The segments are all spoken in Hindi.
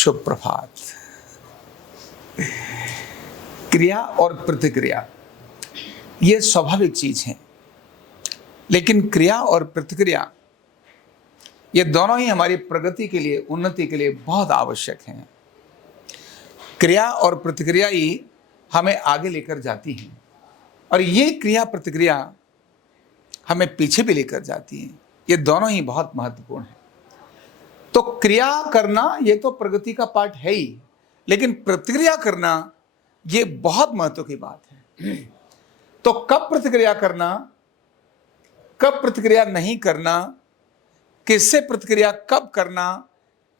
शुभ प्रभात। क्रिया और प्रतिक्रिया ये स्वाभाविक चीज है, लेकिन क्रिया और प्रतिक्रिया ये दोनों ही हमारी प्रगति के लिए, उन्नति के लिए बहुत आवश्यक हैं। क्रिया और प्रतिक्रिया ही हमें आगे लेकर जाती हैं और ये क्रिया प्रतिक्रिया हमें पीछे भी लेकर जाती हैं। ये दोनों ही बहुत महत्वपूर्ण है। तो क्रिया करना ये तो प्रगति का पार्ट है ही, लेकिन प्रतिक्रिया करना ये बहुत महत्व की बात है। तो कब प्रतिक्रिया करना, कब प्रतिक्रिया नहीं करना, किससे प्रतिक्रिया कब करना,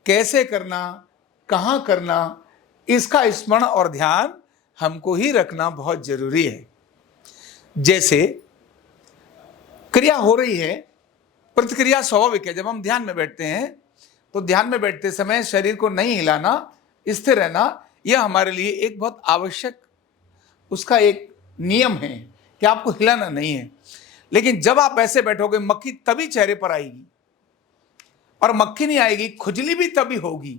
कैसे करना, कहां करना, इसका स्मरण और ध्यान हमको ही रखना बहुत जरूरी है। जैसे क्रिया हो रही है, प्रतिक्रिया स्वाभाविक है। जब हम ध्यान में बैठते हैं तो ध्यान में बैठते समय शरीर को नहीं हिलाना, स्थिर रहना, यह हमारे लिए एक बहुत आवश्यक उसका एक नियम है कि आपको हिलाना नहीं है। लेकिन जब आप ऐसे बैठोगे, मक्खी तभी चेहरे पर आएगी, और मक्खी नहीं आएगी, खुजली भी तभी होगी।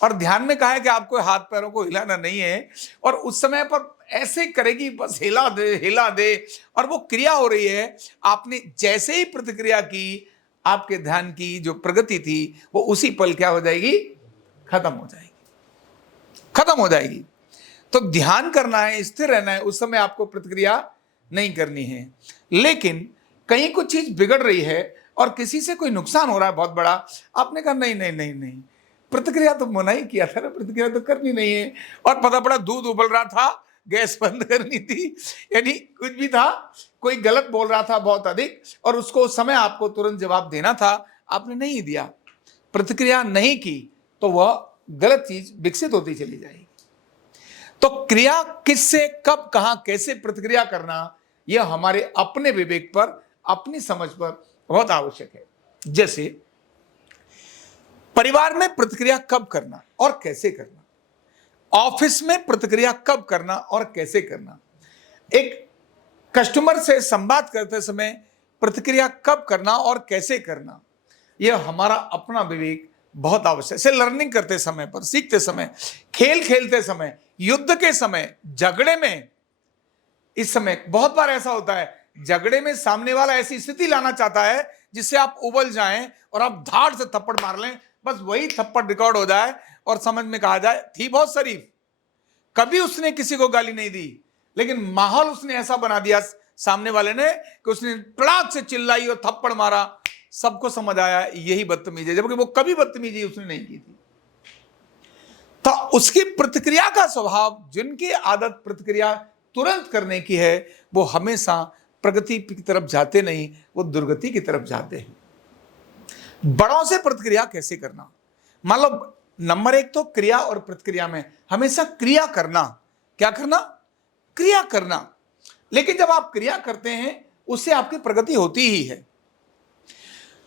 और ध्यान में कहा है कि आपको हाथ पैरों को हिलाना नहीं है, और उस समय पर ऐसे करेगी, बस हिला दे, और वो क्रिया हो रही है। आपने जैसे ही प्रतिक्रिया की, आपके ध्यान की जो प्रगति थी वो उसी पल क्या हो जाएगी, खत्म हो जाएगी। तो ध्यान करना है, स्थिर रहना है, उस समय आपको प्रतिक्रिया नहीं करनी है। लेकिन कहीं कुछ चीज बिगड़ रही है और किसी से कोई नुकसान हो रहा है बहुत बड़ा, आपने कहा नहीं, प्रतिक्रिया तो मना ही किया था ना, प्रतिक्रिया तो करनी नहीं है। और पता पड़ा दूध उबल रहा था, गैस बंद करनी थी, यानी कुछ भी था, कोई गलत बोल रहा था बहुत अधिक, और उसको उस समय आपको तुरंत जवाब देना था, आपने नहीं दिया, प्रतिक्रिया नहीं की, तो वह गलत चीज विकसित होती चली जाएगी। तो क्रिया किससे, कब, कहां, कैसे प्रतिक्रिया करना, यह हमारे अपने विवेक पर, अपनी समझ पर बहुत आवश्यक है। जैसे परिवार में प्रतिक्रिया कब करना और कैसे करना, ऑफिस में प्रतिक्रिया कब करना और कैसे करना, एक कस्टमर से संवाद करते समय प्रतिक्रिया कब करना और कैसे करना, यह हमारा अपना विवेक बहुत आवश्यक है। लर्निंग करते समय पर, सीखते समय, खेल खेलते समय, युद्ध के समय, झगड़े में, इस समय बहुत बार ऐसा होता है, झगड़े में सामने वाला ऐसी स्थिति लाना चाहता है जिससे आप उबल जाएं और आप धाड़ से थप्पड़ मार लें, बस वही थप्पड़ रिकॉर्ड हो जाए और समझ में कहा जाए थी बहुत शरीफ, कभी उसने किसी को गाली नहीं दी, लेकिन माहौल उसने ऐसा बना दिया सामने वाले ने कि उसने तड़ाक से चिल्लाई और थप्पड़ मारा, सबको समझ आया यही बदतमीजी है, जबकि वो कभी बदतमीजी उसने नहीं की थी। तो उसकी प्रतिक्रिया का स्वभाव, जिनकी आदत प्रतिक्रिया तुरंत करने की है, वो हमेशा प्रगति की तरफ जाते नहीं, वो दुर्गति की तरफ जाते हैं। बड़ों से प्रतिक्रिया कैसे करना, मान लो नंबर एक तो क्रिया और प्रतिक्रिया में हमेशा क्रिया करना, क्या करना, क्रिया करना। लेकिन जब आप क्रिया करते हैं उससे आपकी प्रगति होती ही है,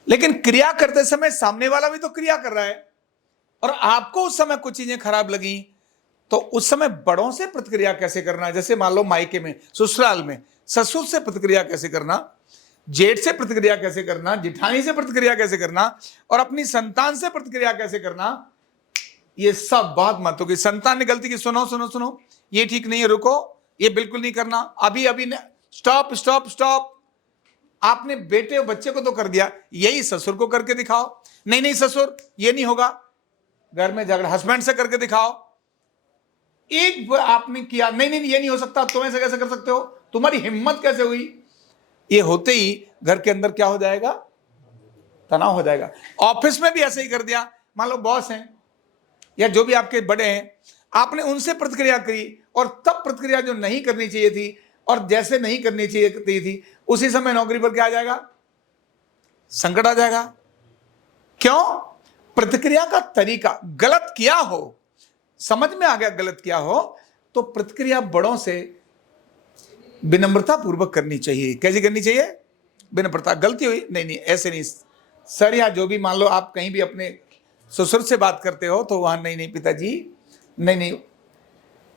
लेकिन क्रिया करते समय सामने वाला भी तो क्रिया कर रहा है और आपको उस समय कुछ चीजें खराब लगी, तो उस समय बड़ों से प्रतिक्रिया कैसे करना। जैसे मान लो मायके में, ससुराल में ससुर से प्रतिक्रिया कैसे करना, जेठ से प्रतिक्रिया कैसे करना, जिठानी से प्रतिक्रिया कैसे करना, और अपनी संतान से प्रतिक्रिया कैसे करना, ये सब बहुत महत्व की। संतान ने गलती की, सुनो, ये ठीक नहीं है, रुको, ये बिल्कुल नहीं करना, अभी स्टॉप। आपने बेटे और बच्चे को तो कर दिया, यही ससुर को करके दिखाओ। नहीं ससुर, ये नहीं होगा, घर में झगड़ा, हस्बैंड से करके दिखाओ। एक आपने किया, नहीं ये नहीं हो सकता, तुम ऐसे कैसे कर सकते हो, तुम्हारी हिम्मत कैसे हुई, ये होते ही घर के अंदर क्या हो जाएगा, तनाव हो जाएगा। ऑफिस में भी ऐसे ही कर दिया, मान लो बॉस हैं या जो भी आपके बड़े हैं, आपने उनसे प्रतिक्रिया करी और तब प्रतिक्रिया जो नहीं करनी चाहिए थी और जैसे नहीं करनी चाहिए थी, उसी समय नौकरी पर क्या आ जाएगा, संकट आ जाएगा। क्यों, प्रतिक्रिया का तरीका गलत किया हो, समझ में आ गया गलत किया हो, तो प्रतिक्रिया बड़ों से विनम्रता पूर्वक करनी चाहिए। कैसी करनी चाहिए, विनम्रता। गलती हुई, नहीं ऐसे नहीं सर, या जो भी, मान लो आप कहीं भी अपने ससुर से बात करते हो तो वहां नहीं पिताजी, नहीं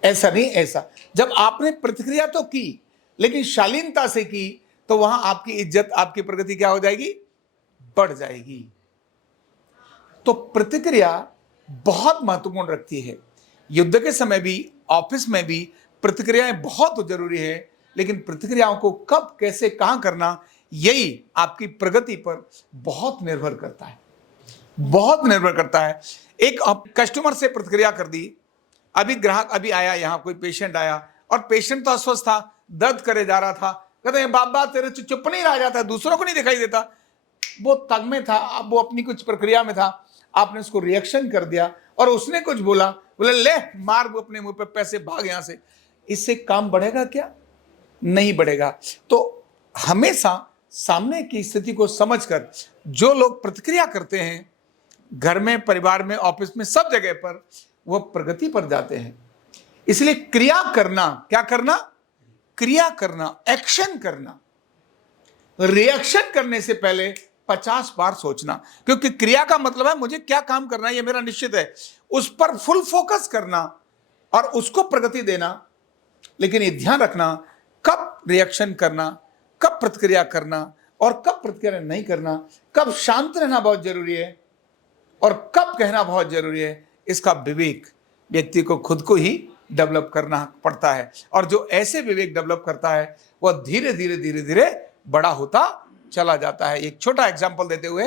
ऐसा नहीं, ऐसा। जब आपने प्रतिक्रिया तो की लेकिन शालीनता से की, तो वहां आपकी इज्जत, आपकी प्रगति क्या हो जाएगी, बढ़ जाएगी। तो प्रतिक्रिया बहुत महत्वपूर्ण रखती है। युद्ध के समय भी, ऑफिस में भी प्रतिक्रियाएं बहुत जरूरी है, लेकिन प्रतिक्रियाओं को कब, कैसे, कहां करना, यही आपकी प्रगति पर बहुत निर्भर करता है, बहुत निर्भर करता है। एक कस्टमर से प्रतिक्रिया कर दी, अभी ग्राहक अभी आया, यहां कोई पेशेंट आया और पेशेंट तो अस्वस्थ था, दर्द करे जा रहा था, कहते हैं बाबा तेरे चुप नहीं रह जाता, दूसरों को नहीं दिखाई देता। वो तंग में था, अब वो अपनी कुछ प्रक्रिया में था, आपने उसको रिएक्शन कर दिया और उसने कुछ बोला, बोले ले मार वो अपने मुंह पे, पैसे भाग यहां से। इससे काम बढ़ेगा क्या? नहीं बढ़ेगा। तो हमेशा सामने की स्थिति को समझकर जो लोग प्रतिक्रिया करते हैं, घर में, परिवार में, ऑफिस में, सब जगह पर, वह प्रगति पर जाते हैं। इसलिए क्रिया करना, क्या करना? क्रिया करना, एक्शन करना। रिएक्शन करने से पहले 50 बार सोचना, क्योंकि क्रिया का मतलब है मुझे क्या काम करना है, ये मेरा निश्चित है, उस पर फुल फोकस करना और उसको प्रगति देना। लेकिन ये ध्यान रखना कब रिएक्शन करना, कब प्रतिक्रिया करना और कब प्रतिक्रिया नहीं करना, कब शांत रहना बहुत जरूरी है और कब कहना बहुत जरूरी है, इसका विवेक व्यक्ति को खुद को ही डेवलप करना पड़ता है। और जो ऐसे विवेक डेवलप करता है वह धीरे धीरे धीरे धीरे बड़ा होता चला जाता है। एक छोटा एग्जांपल देते हुए,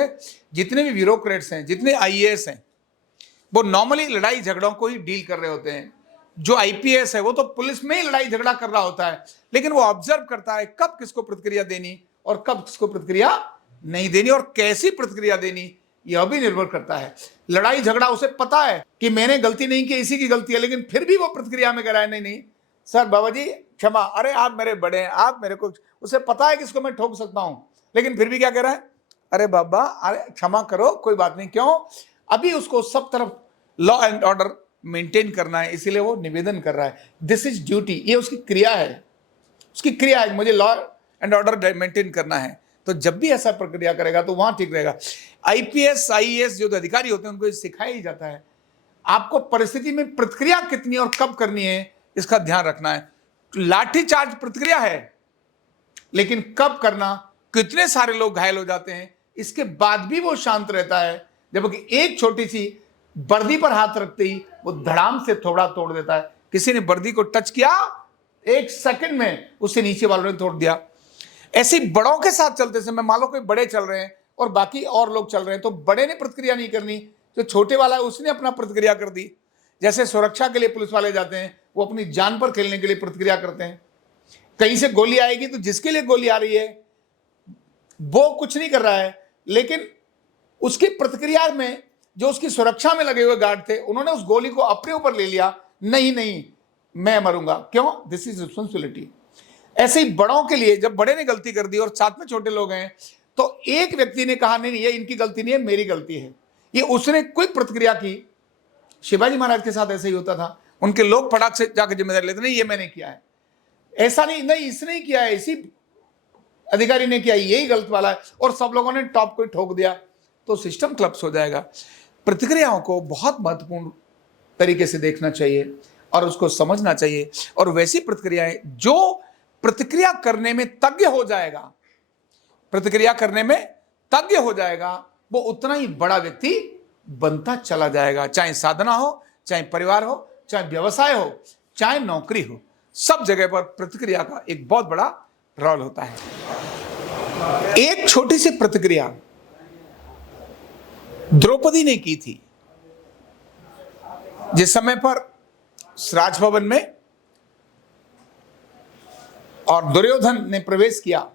जितने भी ब्यूरोक्रेट्स हैं, जितने आईएएस हैं, वो नॉर्मली लड़ाई झगड़ों को ही डील कर रहे होते हैं। जो आईपीएस है वो तो पुलिस में ही लड़ाई झगड़ा कर रहा होता है, लेकिन वो ऑब्जर्व करता है कब किसको प्रतिक्रिया देनी और कब किसको प्रतिक्रिया नहीं देनी और कैसी प्रतिक्रिया देनी, यह भी निर्भर करता है। लड़ाई झगड़ा उसे पता है कि मैंने गलती नहीं की, इसी की गलती है, लेकिन फिर भी वो प्रतिक्रिया में कराए, नहीं सर बाबा जी क्षमा, अरे आप मेरे बड़े हैं, आप मेरे को, उसे पता है किसको मैं ठोक सकता हूं, लेकिन फिर भी क्या कह रहा है, अरे बाबा अरे क्षमा करो, कोई बात नहीं। क्यों? अभी उसको सब तरफ लॉ एंड ऑर्डर मेंटेन करना है, इसीलिए वो निवेदन कर रहा है। दिस इज ड्यूटी, ये उसकी क्रिया है, उसकी क्रिया है, मुझे लॉ एंड ऑर्डर मेंटेन करना है। तो जब भी ऐसा प्रक्रिया करेगा तो वहां ठीक रहेगा। आईपीएस आईएएस जो अधिकारी होते हैं उनको सिखाया ही जाता है, आपको परिस्थिति में प्रतिक्रिया कितनी और कब करनी है इसका ध्यान रखना है। लाठीचार्ज प्रतिक्रिया है, लेकिन कब करना, कितने सारे लोग घायल हो जाते हैं, इसके बाद भी वो शांत रहता है, जबकि एक छोटी सी वर्दी पर हाथ रखते ही वो धड़ाम से थोड़ा तोड़ देता है। किसी ने वर्दी को टच किया, एक सेकंड में उससे नीचे वालों ने तोड़ दिया। ऐसे बड़ों के साथ चलते समय, मान लो कोई बड़े चल रहे हैं और बाकी और लोग चल रहे हैं, तो बड़े ने प्रतिक्रिया नहीं करनी, जो छोटे वाला है उसने अपना प्रतिक्रिया कर दी। जैसे सुरक्षा के लिए पुलिस वाले जाते हैं, वो अपनी जान पर खेलने के लिए प्रतिक्रिया करते हैं। कहीं से गोली आएगी तो जिसके लिए गोली आ रही है वो कुछ नहीं कर रहा है, लेकिन उसकी प्रतिक्रिया में जो उसकी सुरक्षा में लगे हुए गार्ड थे, उन्होंने उस गोली को अपने ऊपर ले लिया, नहीं मैं मरूंगा। क्यों? This is responsibility. ऐसे ही बड़ों के लिए, जब बड़े ने गलती कर दी और साथ में छोटे लोग हैं, तो एक व्यक्ति ने कहा नहीं ये इनकी गलती नहीं है, मेरी गलती है, ये उसने कोई प्रतिक्रिया की। शिवाजी महाराज के साथ ऐसे ही होता था, उनके लोग फटाक से जाकर जिम्मेदारी लेते, नहीं ये मैंने किया है, ऐसा नहीं इसने ही किया है, इसी अधिकारी ने किया, यही गलत वाला है, और सब लोगों ने टॉप को ठोक दिया, तो सिस्टम क्लप्स हो जाएगा। प्रतिक्रियाओं को बहुत महत्वपूर्ण तरीके से देखना चाहिए और उसको समझना चाहिए, और वैसी प्रतिक्रियाएं जो प्रतिक्रिया करने में तज्ञ हो जाएगा, प्रतिक्रिया करने में तज्ञ हो जाएगा, वो उतना ही बड़ा व्यक्ति बनता चला जाएगा। चाहे साधना हो, चाहे परिवार हो, चाहे व्यवसाय हो, चाहे नौकरी हो, सब जगह पर प्रतिक्रिया का एक बहुत बड़ा रोल होता है। एक छोटी सी प्रतिक्रिया द्रौपदी ने की थी, जिस समय पर राजभवन में और दुर्योधन ने प्रवेश किया।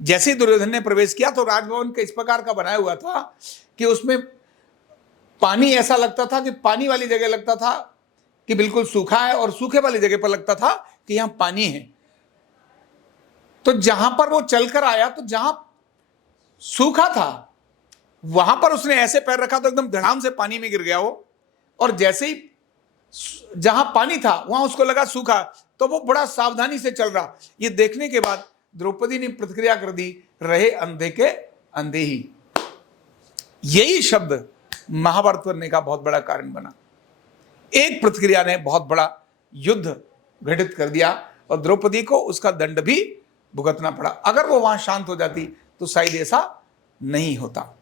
जैसे ही दुर्योधन ने प्रवेश किया तो राजभवन का इस प्रकार का बनाया हुआ था कि उसमें पानी ऐसा लगता था कि पानी वाली जगह लगता था कि बिल्कुल सूखा है, और सूखे वाली जगह पर लगता था कि यहां पानी है। तो जहां पर वो चलकर आया तो जहां सूखा था वहां पर उसने ऐसे पैर रखा तो एकदम धड़ाम से पानी में गिर गया वो, और जैसे ही जहां पानी था वहां उसको लगा सूखा, तो वो बड़ा सावधानी से चल रहा। ये देखने के बाद द्रौपदी ने प्रतिक्रिया कर दी, रहे अंधे के अंधे ही। यही शब्द महाभारत बनने का बहुत बड़ा कारण बना। एक प्रतिक्रिया ने बहुत बड़ा युद्ध घटित कर दिया और द्रौपदी को उसका दंड भी भुगतना पड़ा। अगर वो वहां शांत हो जाती तो शायद ऐसा नहीं होता।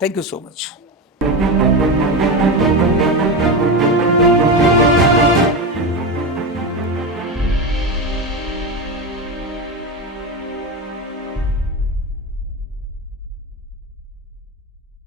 Thank you so much.